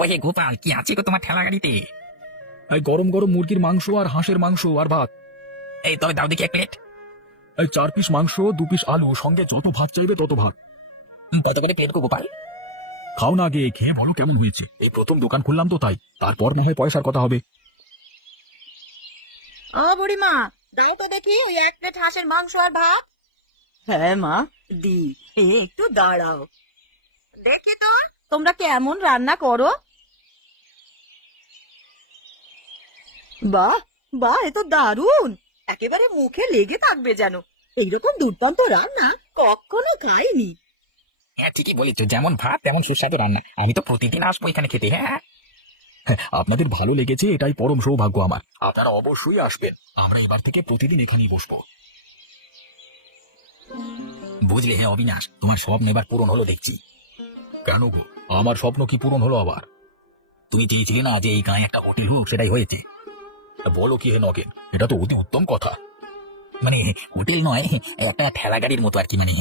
ওই হে গোপাল, কি আছে গো তোমার ঠেলা গাড়িতে? এই গরম গরম মুরগির মাংস আর হাঁসের মাংস আর ভাত। এই তবে দাও দেখি এক প্লেট। এই 4 পিস মাংস, 2 পিস আলু, সঙ্গে যত ভাত চাইবে তত ভাত। কত করে প্লেট গো গোপাল? খাও না, আগে খেয়ে বলো কেমন হয়েছে। এই প্রথম দোকান খুললাম তো, তাই তারপর না হয় পয়সার কথা হবে। বুড়িমা, দাও তো দেখি ওই 1 প্লেট হাঁসের মাংস আর ভাত। হ্যাঁ মা, দি। একটু দাঁড়াও, দেখি তো তোমরা কেমন রান্না করো। বাহ বাহ, এ তো দারুণ, একেবারে মুখে লেগে থাকবে যেন। এইরকম দুর্দান্ত রান্না কখনো খাইনি। হ্যাঁ ঠিকই বলেছো, যেমন ভাত তেমন সুস্বাদু রান্না। আমি তো প্রতিদিন আসবো এখানে খেতে। হ্যাঁ আপনাদের ভালো লেগেছে এটাই পরম সৌভাগ্য আমার। আপনারা অবশ্যই আসবেন। আমরা এবার থেকে প্রতিদিন এখানেই বসবো। বুঝলে হ্যাঁ অবিনাশ, তোমার স্বপ্ন এবার পূরণ হলো দেখছি। কেন গো, আমার স্বপ্ন কি পূরণ হলো আবার? তুমি চেয়েছিলে না যে এই গায়ে একটা হোটেল হোক, সেটাই হয়েছে। বলো কি হে নগেন, এটা তো অতি উত্তম কথা। মানে হোটেল নয়, একটা ঠেলা গাড়ির মতো আর কি। মানে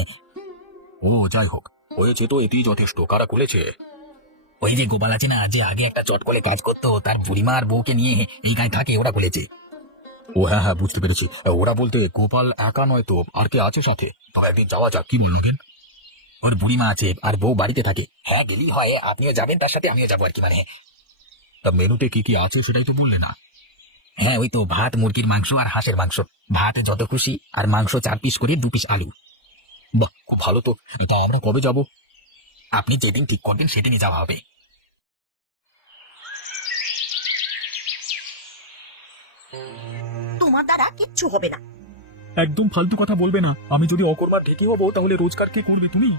ও যাই হোক, হয়েছে তো এতেই যথেষ্ট। কারা খুলেছে? ওই যে গোপাল আছে না, যে আগে একটা চটকলে কাজ করতো, তার বুড়িমা আর বউকে নিয়ে এই গায়ে থাকে, ওরা খুলেছে। ও হ্যাঁ হ্যাঁ, বুঝতে পেরেছি। ওরা বলতে গোপাল একা নয় তো, আর কে আছে সাথে? তবে একদিন যাওয়া যাক, কি বলবেন? ওর বুড়িমা আছে আর বউ বাড়িতে থাকে। হ্যাঁ গেলেই হয়, আপনিও যাবেন তার সাথে, আমিও যাবো আর কি। মানে তা মেনুতে কি কি আছে সেটাই তো বললে না। হ্যাঁ ওই তো ভাত, মুরগির মাংস আর হাঁসের মাংস। ভাত যত খুশি, আর মাংস 4 পিস করে 2 পিস আলু। বাহ, খুব ভালো তো। তা আমরা কবে যাব? আপনি যেদিন ঠিক করবেন সেদিনই যাওয়া হবে। তোমার দ্বারা কিচ্ছু হবে না। একদম ফালতু কথা বলবে না। আমি যদি অকর্মার ঢেকি হব, তাহলে রোজগার কে করবে তুমি?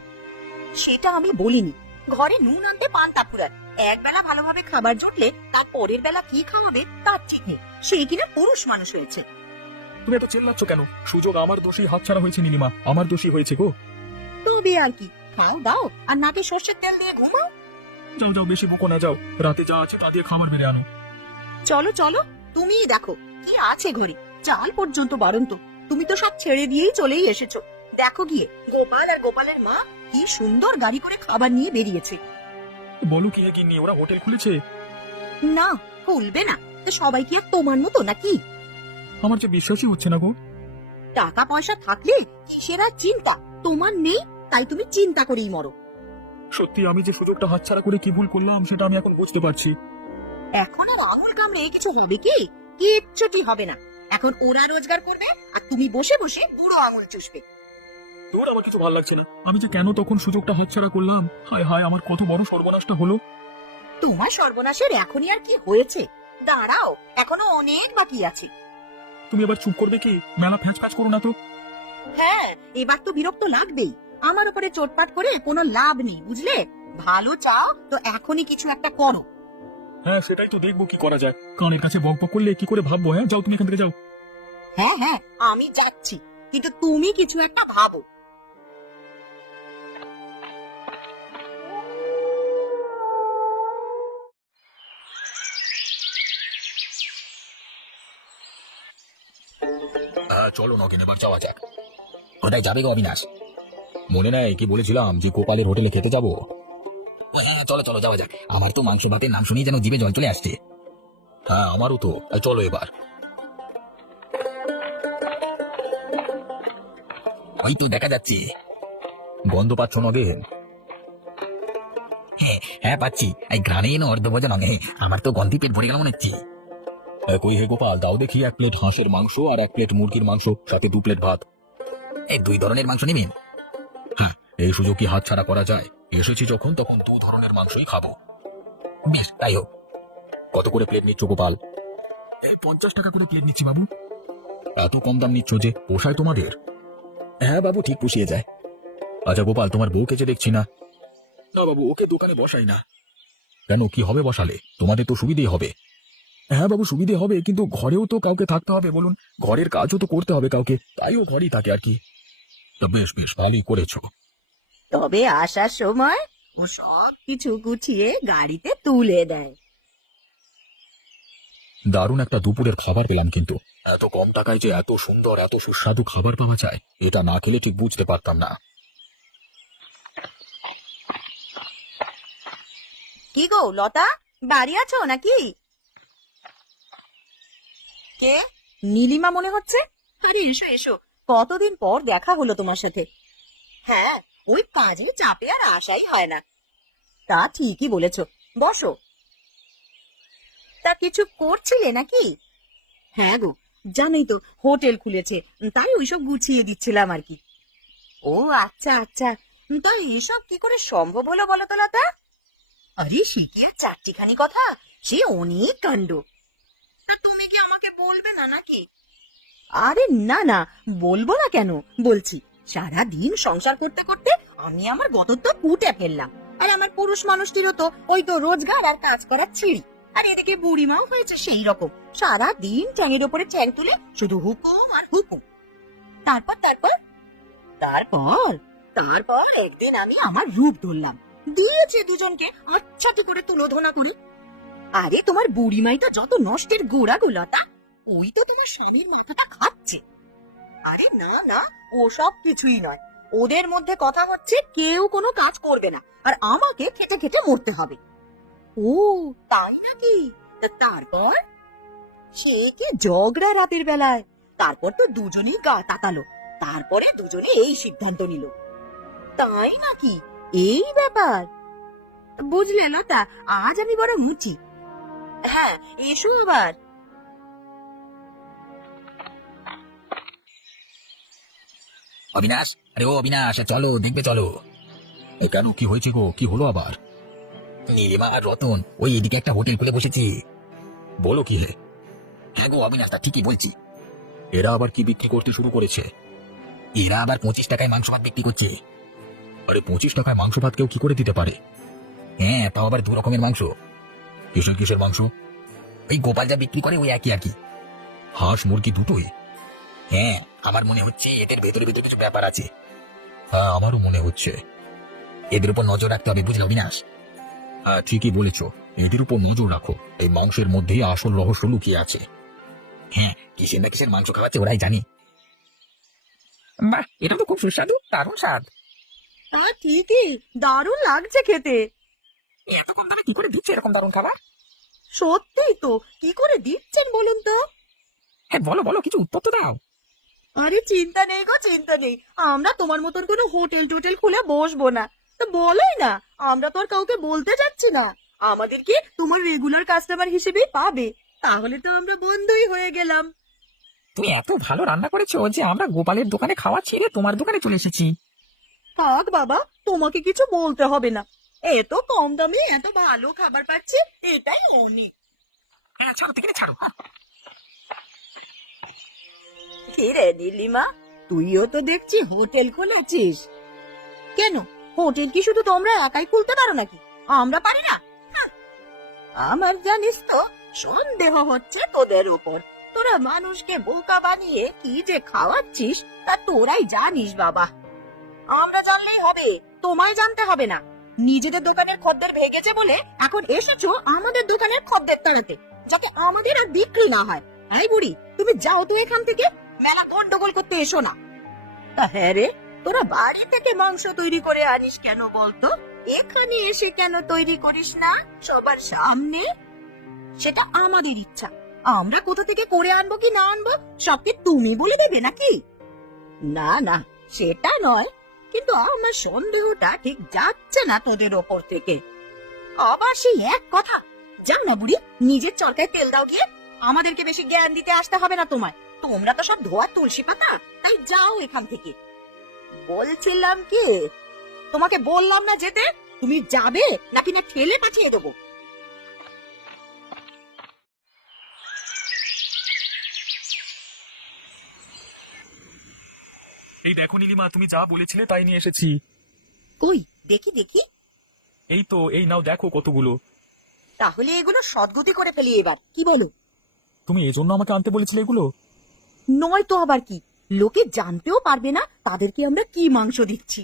সেটা আমি বলিনি। ঘরে নুন আনতে পান্তা ফুরায়, একবেলা ভালোভাবে খাবার জুটলে তার পরের বেলা কি খাওয়াবে তার ঠিক নেই। সে কিনা পুরুষ মানুষ হয়েছে। তুমি এত চিল্লাচ্ছ কেন? সুযোগ আমার দোষী হাতছাড়া হয়েছে নীলিমা, আমার দোষী হয়েছে গো। তবে আর কি, খাও দাও আর নাকে সর্ষের তেল দিয়ে ঘুমাও। যাও যাও, বেশি বকো না, যাও। রাতে যা আছে তা দিয়ে খাবার বেড়ে আনো। চলো চলো, তুমিই দেখো কি আছে ঘরে। চাল পর্যন্ত বারন্ত, তুমি তো সব ছেড়ে দিয়েই চলেই এসেছো। দেখো গিয়ে, গোপাল আর গোপালের মা কি সুন্দর গাড়ি করে খাবার নিয়ে বেরিয়েছে। বলো কি হে গিন্নি, ওরা হোটেল খুলেছে? না, খুলবে না তো সবাই কি আর তোমার মতো নাকি? আমার যে বিশ্বাসই হচ্ছে না গো। টাকা পয়সা থাকলে কিসের আর চিন্তা, তোমার নেই তাই তুমি চিন্তা করেই মরো। সত্যি আমি যে সুযোগটা হাতছাড়া করে কি ভুল করলাম সেটা আমি এখন বুঝতে পারছি। এখন আর আঙুল কামড়ে কিছু হবে কি? কিচ্ছুটি হবে না। এখন ওরা রোজগার করবে আর তুমি বসে বসে বুড়ো আঙুল চুষবে। তোর আমার কিছু ভালো লাগছে না। আমি যে কেন তখন সুযোগটা হাতছাড়া করলাম। হায় হায়, আমার কত বড় সর্বনাশটা হলো। তোমার সর্বনাশের এখনই আর কি হয়েছে? দাঁড়াও, এখনো অনেক বাকি আছে। তুমি এবার চুপ করবে কি? মেলা ফ্যাচ ফ্যাচ করো না তো। হ্যাঁ, এবার তো বিরক্ত লাগবেই। আমার উপরে চোটপাট করে কোনো লাভ নেই, বুঝলে? ভালো চাও তো এখনই কিছু একটা করো। হ্যাঁ সেটাই তো দেখবো কি করা যায়। কানের কাছে বক বক করলে কি করে ভাববো? হ্যাঁ যাও, তুমি এখান থেকে যাও। হ্যাঁ হ্যাঁ, আমি যাচ্ছি, কিন্তু তুমি কিছু একটা ভাবো। হ্যাঁ চলো নগেন, এবার যাওয়া যাক। কোথায় যাবে গো অবিনাশ? মনে নেই কি বলেছিলাম যে গোপালের হোটেলে খেতে যাবো? ও হ্যাঁ চলো চলো, যাওয়া যাক। আমার তো মাংস ভাতের নাম শুনেই যেন জিভে জল চলে আসছে। হ্যাঁ আমারও তো। চলো এবার। ওই তো দেখা যাচ্ছে। গন্ধ পাচ্ছ নগেন? হ্যাঁ হ্যাঁ পাচ্ছি। এই গ্রামে এনে অর্ধভোজন অঙ্গে আমার তো গন্ধি পেট ভরে গেল মনে হচ্ছে। কই হে গোপাল, দাও দেখি 1 প্লেট হাঁসের মাংস আর 1 প্লেট মুরগির মাংস, সাথে 2 প্লেট ভাত। এই 2 ধরনের মাংস নেবেন? হ্যাঁ, এই সুযোগ কি হাতছাড়া করা যায়? এসেছি যখন, তখন 2 ধরনের মাংসই খাবো। বেশ তাই হোক। কত করে প্লেট নিচ্ছ গোপাল? 50 টাকা করে প্লেট নিচ্ছি বাবু। এত কম দাম নিচ্ছ যে, পোষায় তোমাদের? হ্যাঁ বাবু, ঠিক পুষিয়ে যায়। আচ্ছা গোপাল, তোমার বউকে যে দেখছি না। না বাবু, ওকে দোকানে বসাই না। কেন, কি হবে বসালে? তোমাদের তো সুবিধেই হবে। হ্যাঁ বাবু, সুবিধে হবে, কিন্তু ঘরেও তো কাউকে থাকতে হবে বলুন। ঘরের কাজও তো করতে হবে কাউকে, তাই ও ঘরেই থাকে আর কি। তা বেশ বেশ, ভালোই করেছো। তবে আসার সময় ও সব কিছু গুছিয়ে গাড়িতে তুলে দেয়। দারুণ একটা দুপুরের খাবার পেলাম, কিন্তু এত কম টাকায় যে এত সুন্দর এত সুস্বাদু খাবার পাওয়া যায়, এটা না খেলে ঠিক বুঝতে পারতাম না। কি গো লতা, বাড়ি আছো নাকি? কে? নীলিমা মনে হচ্ছে। আরে এসো এসো, কতদিন পর দেখা হলো তোমার সাথে। হ্যাঁ, ওই কাজে চাপে আর আসাই হয় না। তা ঠিকই বলেছো, বসো। তা কিছু করছিলে নাকি? হ্যাঁ গো, জানোই তো হোটেল খুলেছে, তাই ওইসব গুছিয়ে দিচ্ছিলাম আর কি। ও আচ্ছা আচ্ছা, তা এসব কি করে সম্ভব হলো বলো তো লতা? আরে সে কি আর চারটিখানি কথা, সে অনেক কাণ্ড। তা তুমি কি আমাকে বলবে না নাকি? আরে না না, বলবো না কেন, বলছি। সারা দিন সংসার করতে করতে আমি আমার গতত্ব কুটে ফেললাম। আর আমার পুরুষ মানুষটিরও তো ওই তো রোজগার আর কাজ করার ছিঁড়ি। আর এদিকে বুড়িমাও হয়েছে সেই রকম, সারা দিন চ্যাঙের ওপরে চ্যাং তুলে শুধু হুকুম আর হুকুম। তারপর তারপর তারপর তারপর একদিন আমি আমার রূপ ধরলাম, দিয়েছে দুজনকে আচ্ছাটি করে তুলোধনা করি। আরে তোমার বুড়িমাই তো যত নষ্টের গোড়া গোলতা, ওই তো তোমার স্বামীর মাথাটা খাচ্ছে। আরে না না, ও সব কিছুই নয়। ওদের মধ্যে কথা হচ্ছে কেউ কোনো কাজ করবে না, আর আমাকে খেটে খেটে মরতে হবে। ও তাই নাকি? তা তারপর? সে কি ঝগড়া রাতের বেলায়। তারপর তো দুজনেই গা তাতালো। তারপরে দুজনে এই সিদ্ধান্ত নিল। তাই নাকি? এই ব্যাপার। বুঝলে লতা, আজ আমি বড় মুচি। হ্যাঁ, এসো আবার। অবিনাশ, আরে ও অবিনাশ, চলো দেখবে চলো। কেন, কি হয়েছে গো, কি হলো আবার? নীলিমা আর রতন ওই এদিকে একটা হোটেল খুলে বসেছে। বলো কি হে? হ্যাঁ গো অবিনাশ, তা ঠিকই বলছি। এরা আবার কি বিক্রি করতে শুরু করেছে? এরা আবার 25 টাকায় মাংস ভাত বিক্রি করছে। আরে 25 টাকায় মাংস ভাত কেউ কি করে দিতে পারে? হ্যাঁ, তাও আবার 2 রকমের মাংস। কিসের কিসের মাংস? ওই গোপাল যা বিক্রি করে ওই একই আর কি। হাঁস মুরগি দুটোই? হ্যাঁ, আমার মনে হচ্ছে এদের ভেতরে ভেতরে কিছু ব্যাপার আছে। হ্যাঁ, আমারও মনে হচ্ছে। এদের উপর নজর রাখতে হবে, বুঝলে অবিনাশ? হ্যাঁ, ঠিকই বলেছ। এদের উপর নজর রাখো, এই মাংসের মধ্যেই আসল রহস্য লুকিয়ে আছে। হ্যাঁ, কিসের না কিসের মাংস খাওয়াচ্ছে ওরাই জানি। বাহ, এটা তো খুব সুস্বাদু, দারুণ স্বাদ। তা ঠিকই, দারুণ লাগছে খেতে। এত কম দামে কি করে দিচ্ছে এরকম দারুণ খাবার? সত্যিই তো, কি করে দিচ্ছেন বলুন তো? হ্যাঁ বলো বলো, কিছু উত্তর তো দাও। আরে চিন্তা নেই গো, চিন্তা নেই। আমরা তোমার মতন কোনো হোটেল টোটেল খুলে বসবো না। তো বলোই না, আমরা তো আর কাউকে বলতে যাচ্ছি না। আমাদেরকে তোমার রেগুলার কাস্টমার হিসেবেই পাবে। তাহলে তো আমরা বন্ধুই হয়ে গেলাম। তুমি এত ভালো রান্না করেছো যে আমরা গোপালের দোকানে খাওয়া ছেড়ে তোমার দোকানে চলে এসেছি। থাক বাবা, তোমাকে কিছু বলতে হবে না। এত কম দামে এত ভালো খাবার পাচ্ছি, এটাই অনেক। হ্যাঁ ছাড়ো, থেকে ছাড়ো। কি রে নীলিমা, তুইও তো দেখছি হোটেল খুলেছিস। কেন, হোটেল কি শুধু তোমরা একাই খুলতে পারো নাকি? আমরা পারি না? হাহ। আমার জানিস তো সন্দেহ হচ্ছে তোদের উপর। তোরা মানুষকে বোকা বানিয়ে কি যে খাওয়াচ্ছিস তা তোরাই জানিস বাবা। আমরা জানলেই হবে, তোমায় জানতে হবে না। নিজেদের দোকানের খদ্দের ভেগেছে বলে এখন এসেছো আমাদের দোকানের খদ্দের তাড়াতে, যাতে আমাদের আর বিক্রি না হয়। এই বুড়ি, তুমি যাও তো এখান থেকে, মেলা গন্ডগোল করতে এসো না। হ্যাঁ রে, তোরা বাড়ি থেকে মাংস তৈরি করে আনিস কেন বলতো? এখানে এসে কেন তৈরি করিস না সবার সামনে? সেটা আমাদের ইচ্ছা। আমরা কোথা থেকে করে আনবো কি না আনবো সবকে তুমি বলে দেবে নাকি? না না, সেটা নয়, কিন্তু আমার সন্দেহটা ঠিক যাচ্ছে না তোদের ওপর থেকে। আবার সেই এক কথা। যাও না বুড়ি, নিজের চরকায় তেল দাও গিয়ে। আমাদেরকে বেশি জ্ঞান দিতে আসতে হবে না তোমায়। তোমরা তো সব ধোয়া তুলসী পাতা, তাই যাও এখান থেকে। বলছিলাম কি, তোমাকে বললাম না যেতে? তুমি যাবে নাকি না ঠেলে পাঠিয়ে দেবো? এই দেখো নীলিমা, তুমি যা বলেছিলে তাই নিয়ে এসেছি। কই দেখি দেখি। এই তো, এই নাও, দেখো কতগুলো। তাহলে এগুলো সদ্গতি করে ফেলি এবার, কি বলো? তুমি এজন্য আমাকে আনতে বলেছিলে এগুলো? নয় তো আবার কি, লোকে জানতেও পারবে না তাদেরকে আমরা কি মাংস দিচ্ছি।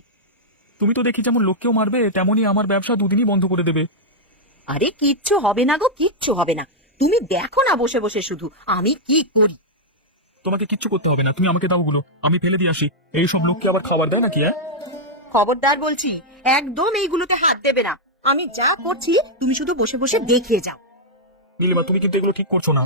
তুমি তো দেখি যেমন লোককেও মারবে, তেমনই আমার ব্যবসা দুদিনই বন্ধ করে দেবে। আরে কিচ্ছু হবে না গো, কিচ্ছু হবে না। তুমি দেখো না বসে বসে শুধু আমি কি করি। তোমাকে কিচ্ছু করতে হবে না, তুমি আমাকে দাও ওগুলো, আমি ফেলে দিয়ে আসি। এই সব লোককে আবার খাবার দেয় নাকি? খবরদার বলছি, একদম এইগুলোতে হাত দেবে না। আমি যা করছি তুমি শুধু বসে বসে দেখে যাও। নীলিমা তুমি কিন্তু এগুলো ঠিক করছো না।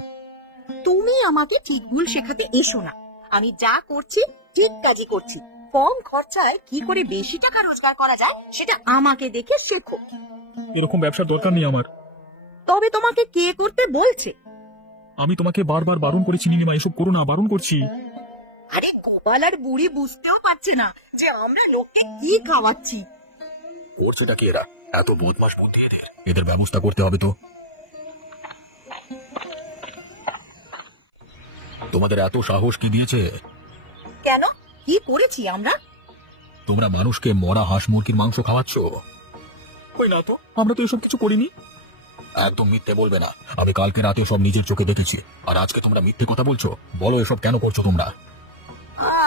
তুমি আমাকে ঠিক ভুল শেখাতে এসো না। আমি যা করছি ঠিক কাজই করছি। কম খরচায় কি করে বেশি টাকা রোজগার করা যায় সেটা আমাকে দেখে শেখো। এরকম ব্যবসার দরকার নেই আমার। তবে তোমাকে কে করতে বলছে? আমি তোমাকে বারবার বারণ করেছি নীলিমা, এসব করো না, বারণ করছি। আরে গোপাল আর বুড়ি বুঝতেও পারছে না যে আমরা লোককে কি খাওয়াচ্ছি। করছেটা কি এরা? এত বদমাস বুদ্ধি এদের, এদের ব্যবস্থা করতে হবে তো। তোমাদের এত সাহস কি দিয়েছে? কেন, কি করেছি আমরা? তোমরা মানুষকে মরা হাঁস মুরগির মাংস খাওয়াচ্ছ। কই না তো, আমরা তো এসব কিছু করিনি। একদম মিথ্যে বলবে না, আমি কালকে রাতে সব নিজের চোখে দেখেছি, আর আজকে তোমরা মিথ্যে কথা বলছো। বলো এসব কেন করছো তোমরা?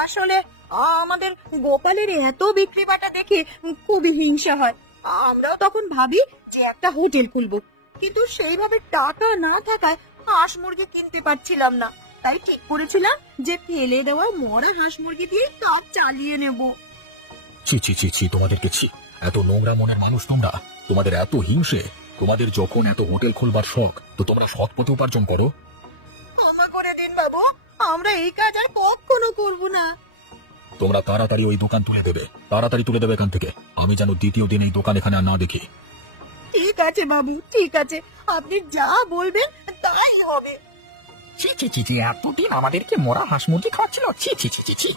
আসলে আমাদের গোপালের এত বিক্রি বাটা দেখে খুবই হিংসা হয়। আমরাও তখন ভাবি যে একটা হোটেল খুলবো, কিন্তু সেইভাবে টাকা না থাকায় হাঁস মুরগি কিনতে পারছিলাম না। তাই ঠিক করেছিলাম যে ফেলে দেওয়া মরা হাঁস মুরগি দিয়ে কাজ চালিয়ে নেব। ছি ছি ছি ছি, তোমাদেরকে ছি। এত নোংরা মনের মানুষ তোমরা, তোমাদের এত হিংসে। তোমাদের যখন এত হোটেল খুলবার শখ, তো তোমরা সৎ পথে উপার্জন করো। ক্ষমা করে দিন বাবু, আমরা এই কাজ আর কখনো করব না। তোমরা তাড়াতাড়ি ওই দোকান তুলে দেবে, তাড়াতাড়ি তুলে দেবে এখান থেকে। আমি যেন দ্বিতীয় দিন এই দোকান এখানে আর না দেখি। ঠিক আছে বাবু, ঠিক আছে, আপনি যা বলবেন তাই হবে। ছি ছি ছি ছি, এতদিন আমাদেরকে মরা হাঁস মুরগি খাওয়াচ্ছিল, ছি ছি ছি ছি ছি।